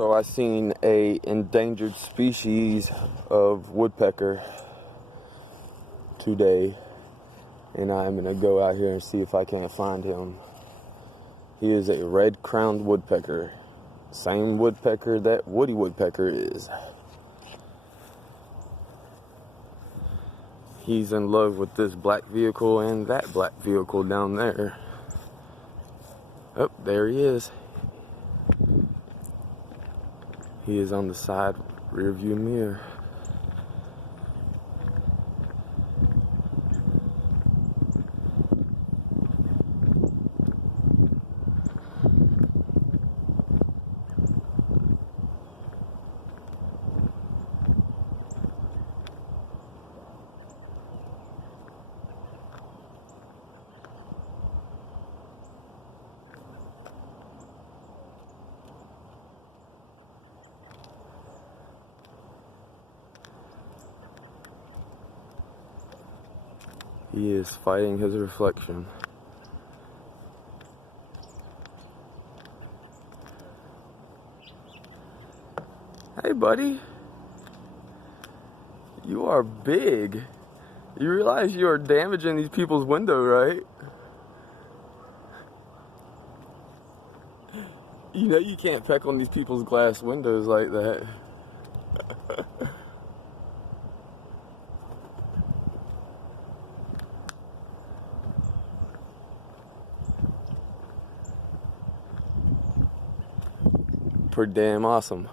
So I seen a endangered species of woodpecker today, and I'm gonna go out here and see if I can't find him. He is a red-crowned woodpecker, same woodpecker that Woody Woodpecker is. He's in love with this black vehicle and that black vehicle down there. Oh, there he is. He is on the side rear view mirror. He is fighting his reflection. Hey, buddy. You are big. You realize you are damaging these people's window, right? You know you can't peck on these people's glass windows like that. Pretty damn awesome.